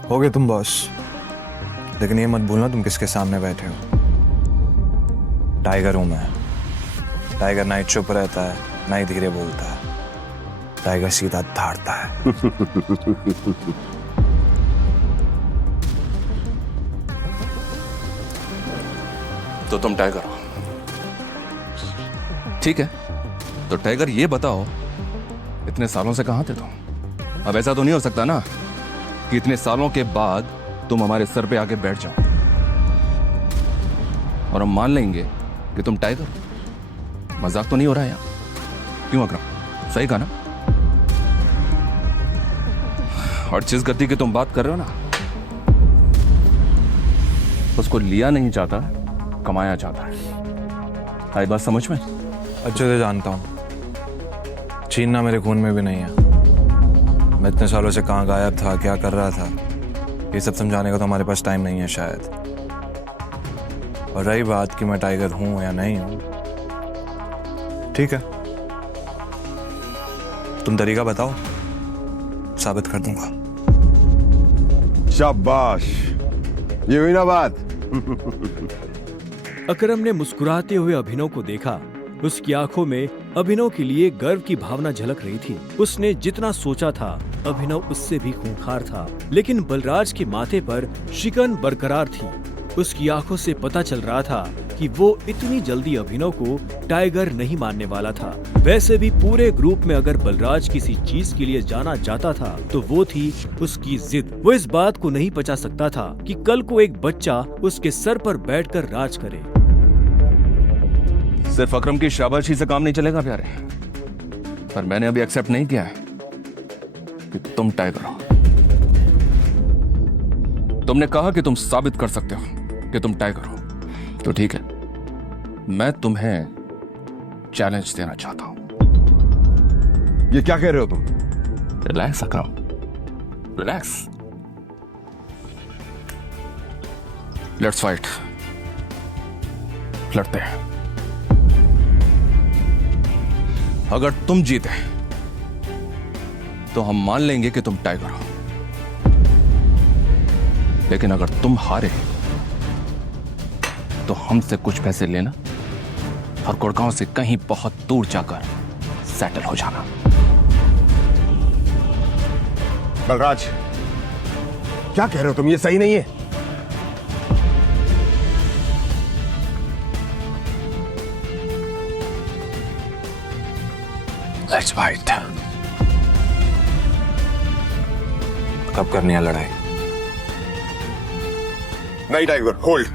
हो गए तुम बॉस, लेकिन ये मत भूलना तुम किसके सामने बैठे हो। टाइगर हूं मैं। टाइगर ना ही चुप रहता है, ना ही धीरे बोलता है। टाइगर सीधा धाड़ता है। तो तुम टाइगर हो, ठीक है? तो टाइगर ये बताओ, इतने सालों से कहां थे तुम? अब ऐसा तो नहीं हो सकता ना कि इतने सालों के बाद तुम हमारे सर पे आके बैठ जाओ और हम मान लेंगे कि तुम टाइगर हो। मजाक तो नहीं हो रहा है यहाँ? क्यों अकरम, सही कहा ना? और जिस गति की तुम बात कर रहे हो ना, उसको लिया नहीं चाहता, कमाया चाहता है। आई बात समझ में? अच्छे से जानता हूँ, छीनना मेरे खून में भी नहीं है। मैं इतने सालों से कहाँ गायब था, क्या कर रहा था, ये सब समझाने का तो हमारे पास टाइम नहीं है शायद। और रही बात कि मैं टाइगर हूं या नहीं हूं, ठीक है, तुम तरीका बताओ, साबित कर दूंगा। शाबाश, ये हुई ना बात। अकरम ने मुस्कुराते हुए अभिनव को देखा। उसकी आंखों में अभिनव के लिए गर्व की भावना झलक रही थी। उसने जितना सोचा था, अभिनव उससे भी खूंखार था, लेकिन बलराज के माथे पर शिकन बरकरार थी। उसकी आंखों से पता चल रहा था कि वो इतनी जल्दी अभिनव को टाइगर नहीं मानने वाला था। वैसे भी पूरे ग्रुप में अगर बलराज किसी चीज के लिए जाना जाता था तो वो थी उसकी जिद। वो इस बात को नहीं पचा सकता था कि कल को एक बच्चा उसके सर पर बैठकर राज करे। सिर्फ अकरम की शाबाशी से काम नहीं चलेगा प्यारे, पर मैंने अभी एक्सेप्ट नहीं किया है कि तुम टाइगर हो। तुमने कहा कि तुम साबित कर सकते हो कि तुम टाइगर हो, तो ठीक है, मैं तुम्हें चैलेंज देना चाहता हूं। ये क्या कह रहे हो तुम? Relax Akram, relax. Let's fight, लड़ते हैं। अगर तुम जीते तो हम मान लेंगे कि तुम टाइगर हो, लेकिन अगर तुम हारे तो हमसे कुछ पैसे लेना और गुड़गांव से कहीं बहुत दूर जाकर सेटल हो जाना। बलराज, क्या कह रहे हो तुम? ये सही नहीं है। Let's fight. कब करनी है लड़ाई? नहीं टाइगर, होल्ड।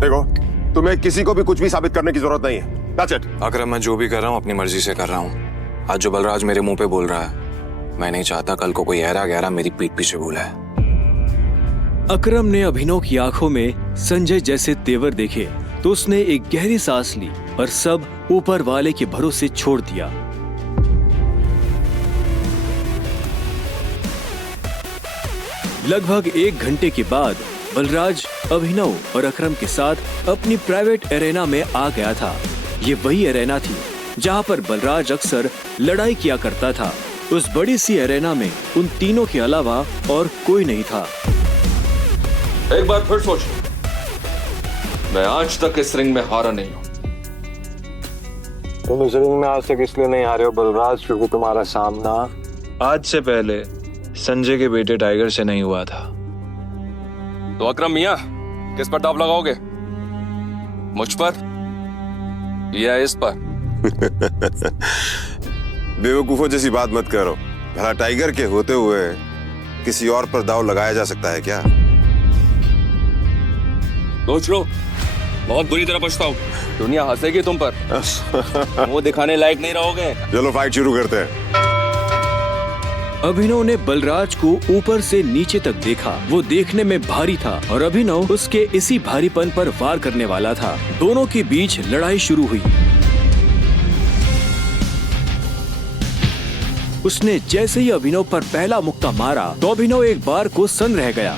देखो, तुम्हें किसी को भी कुछ भी साबित करने की जरूरत नहीं है। That's it. अगर मैं जो भी कर रहा हूँ अपनी मर्जी से कर रहा हूँ। आज जो बलराज मेरे मुंह पे बोल रहा है, मैं नहीं चाहता कल को कोई ऐरा गहरा मेरी पीठ पीछे बोला है। अकरम ने अभिनव की आंखों में संजय जैसे तेवर देखे तो उसने एक गहरी सांस ली और सब ऊपर वाले के भरोसे छोड़ दिया। लगभग 1 घंटे के बाद बलराज अभिनव और अकरम के साथ अपनी प्राइवेट एरेना में आ गया था। ये वही एरेना थी जहां पर बलराज अक्सर लड़ाई किया करता था। उस बड़ी सी एरेना में उन तीनों के अलावा और कोई नहीं था। एक बार फिर सोच, मैं आज तक इस रिंग में हारा नहीं हूं। तुम इस रिंग में आज तक इसलिए नहीं हारे हो बलराज, क्योंकि तुम्हारा सामना आज से पहले संजय के बेटे टाइगर से नहीं हुआ था। तो अकरम मियां, किस पर दांव लगाओगे? मुझ पर या इस पर? बेवकूफों जैसी बात मत करो। भला टाइगर के होते हुए किसी और पर दांव लगाया जा सकता है क्या? सोच लो, बहुत बुरी तरह पछताओ। दुनिया हंसेगी तुम पर। मुंह दिखाने लायक नहीं रहोगे। चलो फाइट शुरू करते हैं। अभिनव ने बलराज को ऊपर से नीचे तक देखा। वो देखने में भारी था और अभिनव उसके इसी भारीपन पर वार करने वाला था। दोनों के बीच लड़ाई शुरू हुई। उसने जैसे ही अभिनव पर पहला मुक्का मारा तो अभिनव एक बार को सन रह गया।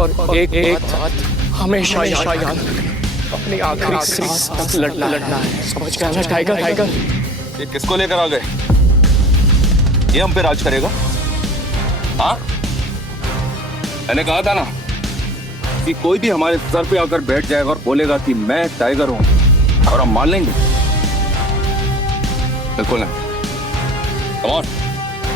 और एक बात हमेशा याद, अपनी आखिरी सांस तक लड़ना है। समझ गया ना टाइगर? ये किसको लेकर आ गए? ये हम पे राज करेगा? हाँ, मैंने कहा था ना कि कोई भी हमारे सर पे आकर बैठ जाएगा और बोलेगा कि मैं टाइगर हूं और हम मान लेंगे। बिल्कुल नहीं। Come on.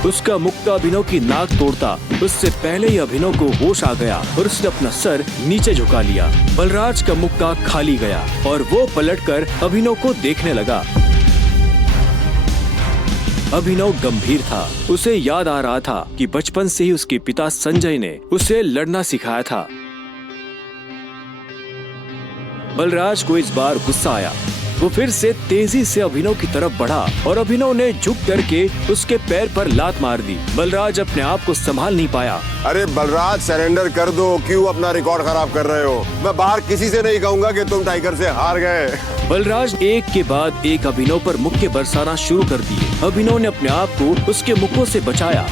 उसका मुक्का अभिनव की नाक तोड़ता उससे पहले ही अभिनव को होश आ गया और उसने अपना सर नीचे झुका लिया। बलराज का मुक्का खाली गया और वो पलटकर अभिनव को देखने लगा। अभिनव गंभीर था। उसे याद आ रहा था कि बचपन से ही उसके पिता संजय ने उसे लड़ना सिखाया था। बलराज को इस बार गुस्सा आया। वो फिर से तेजी से अभिनव की तरफ बढ़ा और अभिनव ने झुक करके उसके पैर पर लात मार दी। बलराज अपने आप को संभाल नहीं पाया। अरे बलराज, सरेंडर कर दो। क्यों अपना रिकॉर्ड खराब कर रहे हो? मैं बाहर किसी से नहीं कहूंगा कि तुम टाइगर से हार गए। बलराज एक के बाद एक अभिनव पर मुक्के बरसाना शुरू कर दिए। अभिनव ने अपने आप को उसके मुक्कों से बचाया।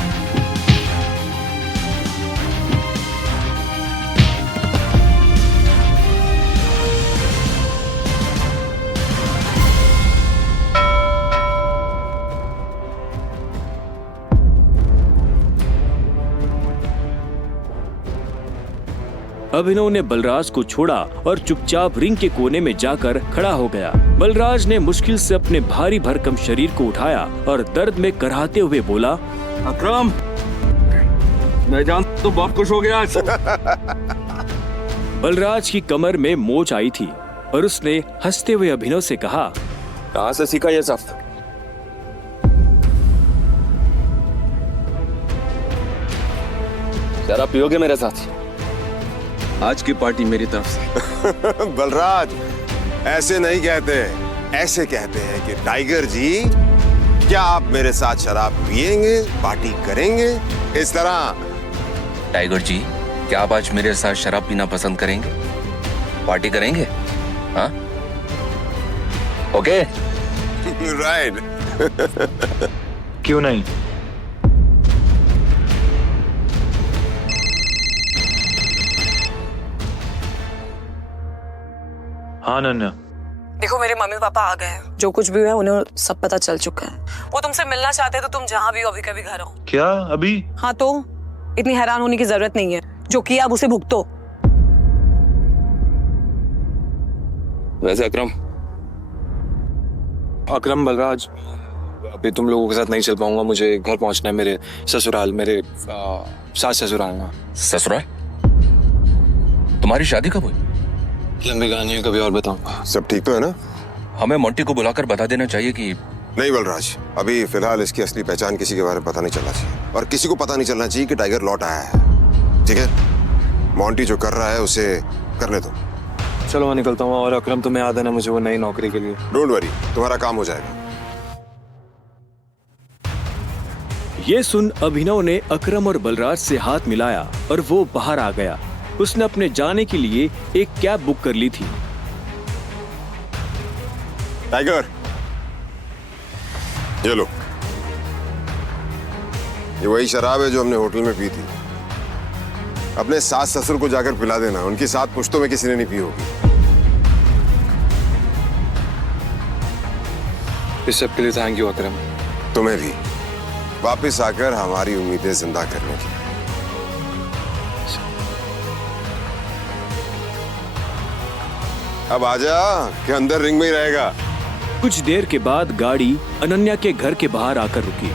अभिनव ने बलराज को छोड़ा और चुपचाप रिंग के कोने में जाकर खड़ा हो गया। बलराज ने मुश्किल से अपने भारी भरकम शरीर को उठाया और दर्द में कराहते हुए बोला, अकरम, मैं जानता तो बहुत खुश हो गया आज। बलराज की कमर में मोच आई थी और उसने हंसते हुए अभिनव से कहा, कहाँ से सीखा ये सब? शराब पियोगे मेरे साथ? आज की पार्टी मेरी तरफ से। बलराज, ऐसे नहीं कहते, ऐसे कहते हैं कि टाइगर जी, क्या आप मेरे साथ शराब पिएंगे, पार्टी करेंगे? इस तरह। टाइगर जी, क्या आप आज मेरे साथ शराब पीना पसंद करेंगे? पार्टी करेंगे? हाँ? ओके? राइट। क्यों नहीं? हाँ अनन्या। देखो, मेरे मम्मी पापा आ गए हैं। जो कुछ भी हुआ है उन्हें सब पता चल चुका है। वो तुमसे मिलना चाहते हैं तो तुम जहाँ भी हो अभी कभी घर आओ। क्या अभी? हाँ तो इतनी हैरान होने की जरूरत नहीं है। जो किया अब उसे भुगतो। वैसे अकरम बलराज, अभी तुम लोगों के साथ नहीं चल पाऊंगा। मुझे घर पहुंचना है, मेरे ससुराल, मेरे सास ससुराल में। ससुराल? तुम्हारी शादी कब हुई? लंबी कहानी है, कभी और बताऊंगा। सब ठीक तो है ना? हमें मोंटी को बुलाकर बता देना चाहिए कि नहीं बलराज, अभी फिलहाल इसकी असली पहचान किसी के बारे में पता नहीं चलना चाहिए, और किसी को पता नहीं चलना चाहिए कि टाइगर लौट आया है। ठीक है? मोंटी जो कर रहा है उसे करने दो। चलो मैं निकलता हूँ, और अकरम तुम्हें याद है ना मुझे वो नई नौकरी के लिए। डोंट वरी, तुम्हारा काम हो जाएगा। ये सुन अभिनव ने अकरम और बलराज से हाथ मिलाया और वो बाहर आ गया। उसने अपने जाने के लिए एक कैब बुक कर ली थी। टाइगर, ये लो। ये वही शराब है जो हमने होटल में पी थी। अपने सास ससुर को जाकर पिला देना, उनकी 7 पुश्तों में किसी ने नहीं पी होगी। इस सब के लिए थैंक यू अकरम। तुम्हें भी वापस आकर हमारी उम्मीदें जिंदा करने की। अब आजा, कि अंदर रिंग में ही रहेगा। कुछ देर के बाद गाड़ी अनन्या के घर के बाहर आकर रुकी।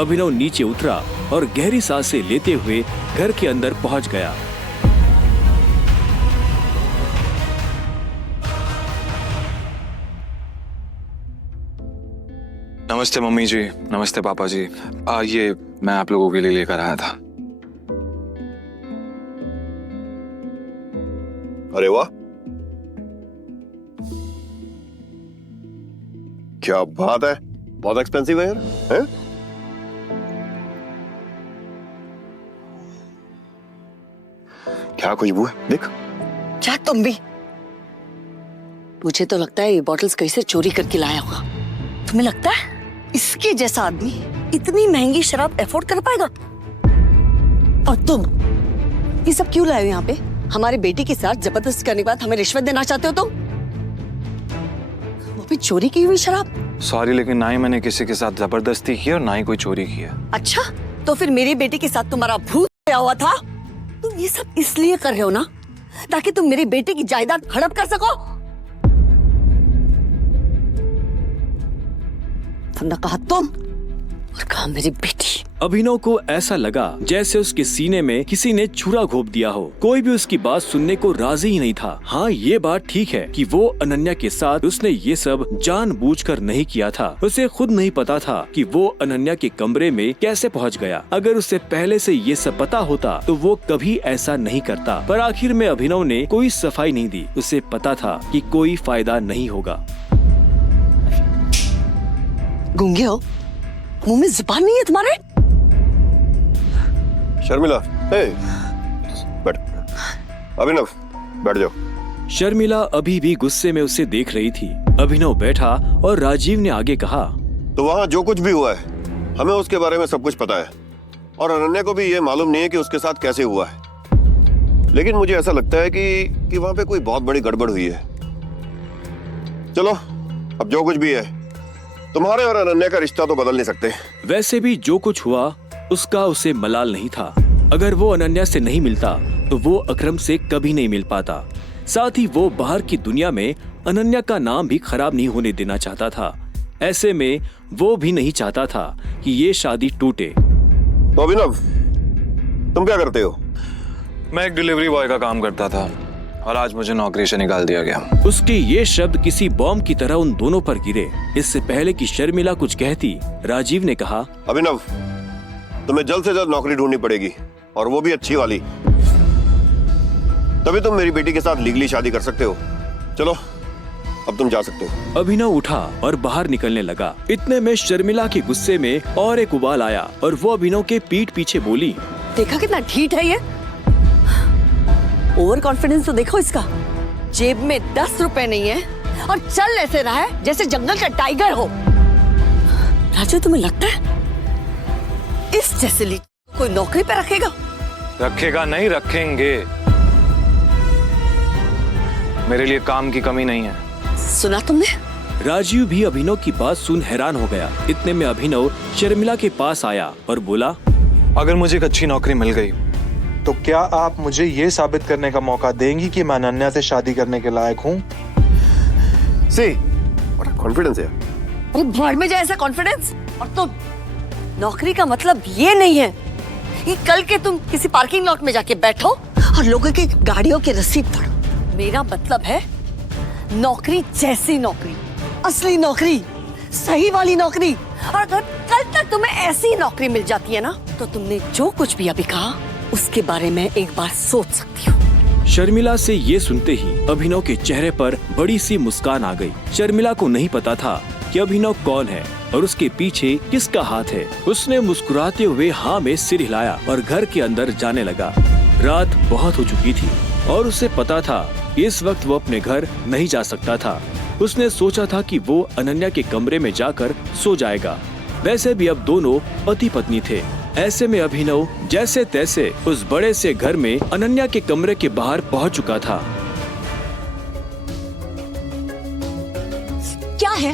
अभिनव नीचे उतरा और गहरी सांसें लेते हुए घर के अंदर पहुंच गया। नमस्ते मम्मी जी, नमस्ते पापा जी। ये मैं आप लोगों के लिए लेकर आया था। अरे वाह, क्या बात है, बहुत एक्सपेंसिव है यार। हैं? क्या खुशबू है, देख। क्या तुम भी? मुझे तो लगता है ये बॉटल्स कहीं से चोरी करके लाया होगा। तुम्हें लगता है इसके जैसा आदमी इतनी महंगी शराब अफोर्ड कर पाएगा? और तुम ये सब क्यों लाए हो यहाँ पे? हमारे बेटी के साथ जबरदस्ती करने के बाद हमें रिश्वत देना चाहते हो तुम? वो भी चोरी की हुई शराब? सॉरी, लेकिन ना ही मैंने किसी के साथ जबरदस्ती की और ना ही कोई चोरी की है। अच्छा, तो फिर मेरी बेटी के साथ तुम्हारा भूत आया हुआ था? तुम ये सब इसलिए कर रहे हो ना ताकि तुम मेरी बेटी की जायदाद हड़प कर सको? तुमने कहा तुम और कहा मेरी बेटी। अभिनव को ऐसा लगा जैसे उसके सीने में किसी ने छुरा घोंप दिया हो। कोई भी उसकी बात सुनने को राजी ही नहीं था। हाँ, ये बात ठीक है कि वो अनन्या के साथ उसने ये सब जानबूझकर नहीं किया था। उसे खुद नहीं पता था कि वो अनन्या के कमरे में कैसे पहुंच गया। अगर उसे पहले से ये सब पता होता तो वो कभी ऐसा नहीं करता। पर आखिर में अभिनव ने कोई सफाई नहीं दी। उसे पता था कि कोई फायदा नहीं होगा। गूंगे हो? मुंह में जुबान नहीं है तुम्हारे? शर्मिला, बैठ। अभिनव, बैठ जाओ। शर्मिला अभी भी गुस्से में उसे देख रही थी। अभिनव बैठा और राजीव ने आगे कहा, तो वहाँ जो कुछ भी हुआ है हमें उसके बारे में सब कुछ पता है, और अनन्या को भी ये मालूम नहीं है कि उसके साथ कैसे हुआ है। लेकिन मुझे ऐसा लगता है कि वहाँ पे कोई बहुत बड़ी गड़बड़ हुई है। चलो, अब जो कुछ भी है, तुम्हारे और अनन्या का रिश्ता तो बदल नहीं सकते। वैसे भी जो कुछ हुआ उसका उसे मलाल नहीं था। अगर वो अनन्या से नहीं मिलता तो वो अकरम से कभी नहीं मिल पाता। साथ ही वो बाहर की दुनिया में अनन्या का नाम भी खराब नहीं होने देना चाहता था। ऐसे में वो भी नहीं चाहता था कि ये शादी टूटे। तो अभिनव, तुम क्या करते हो? मैं एक डिलीवरी बॉय का काम करता था। और आज मुझे नौकरी से निकाल दिया गया। उसके ये शब्द किसी बॉम्ब की तरह उन दोनों पर गिरे। इससे पहले कि शर्मिला कुछ कहती, राजीव ने कहा, अभिनव, तुम्हें जल्द से जल्द नौकरी ढूंढनी पड़ेगी, और वो भी अच्छी वाली। तभी तुम मेरी बेटी के साथ लीगली शादी कर सकते हो। चलो, अब तुम जा सकते हो। अभिनव उठा और बाहर निकलने लगा। इतने में शर्मिला के गुस्से में और एक उबाल आया और वो अभिनव के पीठ पीछे बोली, देखा कितना ढीठ है ये। ओवर कॉन्फिडेंस तो देखो इसका। जेब में 10 रुपए नहीं है और चल ऐसे रहा है जैसे जंगल का टाइगर हो। राजू, तुम्हें लगता है इस जैसे ली कोई नौकरी पे रखेगा? रखेगा नहीं, रखेंगे। मेरे लिए काम की कमी नहीं है। सुना तुमने? राजीव भी अभिनव की बात सुन हैरान हो गया। इतने में अभिनव शर्मिला के पास आया और बोला, अगर मुझे एक अच्छी नौकरी मिल गई तो क्या आप मुझे ये साबित करने का मौका देंगी कि मैं अनन्या से शादी करने के लायक हूँ? सी, बड़ा कॉन्फिडेंस है। अरे भाड़ में जाए ऐसा कॉन्फिडेंस। और तो नौकरी का मतलब ये नहीं है कि कल के तुम किसी पार्किंग लॉट में जाके बैठो और लोगों की गाड़ियों की रसीद पढ़ो। मेरा मतलब है नौकरी जैसी नौकरी, असली नौकरी, सही वाली नौकरी। और अगर कल तक तुम्हें ऐसी नौकरी मिल जाती है ना, तो तुमने जो कुछ भी अभी कहा उसके बारे में एक बार सोच सकती हो। शर्मिला से ये सुनते ही अभिनव के चेहरे पर बड़ी सी मुस्कान आ गई। शर्मिला को नहीं पता था कि अभिनव कौन है और उसके पीछे किसका हाथ है। उसने मुस्कुराते हुए हाँ में सिर हिलाया और घर के अंदर जाने लगा। रात बहुत हो चुकी थी और उसे पता था इस वक्त वो अपने घर नहीं जा सकता था। उसने सोचा था कि वो अनन्या के कमरे में जाकर सो जाएगा। वैसे भी अब दोनों पति पत्नी थे। ऐसे में अभिनव जैसे तैसे उस बड़े से घर में अनन्या के कमरे के बाहर पहुंच चुका था। क्या है?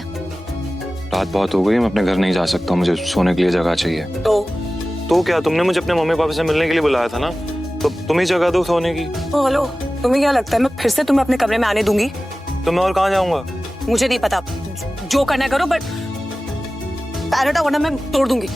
रात बहुत हो गई, मैं अपने घर नहीं जा सकता, मुझे सोने के लिए जगह चाहिए। तो क्या, तुमने मुझे अपने मम्मी पापा से मिलने के लिए बुलाया था ना, तो तुम ही जगह दो सोने की। हेलो, तुम्हें क्या लगता है मैं फिर से तुम्हें अपने कमरे में आने दूंगी? तो मैं और कहाँ जाऊंगा? मुझे नहीं पता, जो करना करो, बट पैर हटाओ वरना मैं तोड़ दूंगी।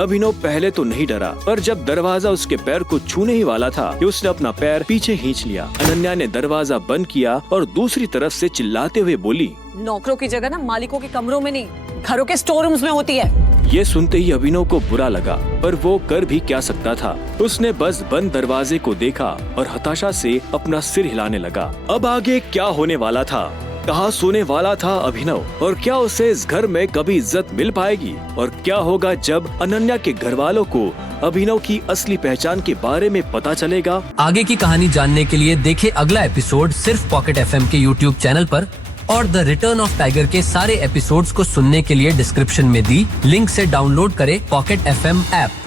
अभिनव पहले तो नहीं डरा, पर जब दरवाजा उसके पैर को छूने ही वाला था कि उसने अपना पैर पीछे खींच लिया। अनन्या ने दरवाजा बंद किया और दूसरी तरफ से चिल्लाते हुए बोली, नौकरों की जगह ना मालिकों के कमरों में नहीं, घरों के स्टोर रूम्स में होती है। ये सुनते ही अभिनव को बुरा लगा, पर वो कर भी क्या सकता था। उसने बस बंद दरवाजे को देखा और हताशा से अपना सिर हिलाने लगा। अब आगे क्या होने वाला था, कहाँ सोने वाला था अभिनव, और क्या उसे इस घर में कभी इज्जत मिल पाएगी, और क्या होगा जब अनन्या के घर वालों को अभिनव की असली पहचान के बारे में पता चलेगा। आगे की कहानी जानने के लिए देखें अगला एपिसोड सिर्फ पॉकेट FM के YouTube चैनल पर, और द रिटर्न ऑफ टाइगर के सारे एपिसोड्स को सुनने के लिए डिस्क्रिप्शन में दी लिंक से डाउनलोड करें पॉकेट FM ऐप।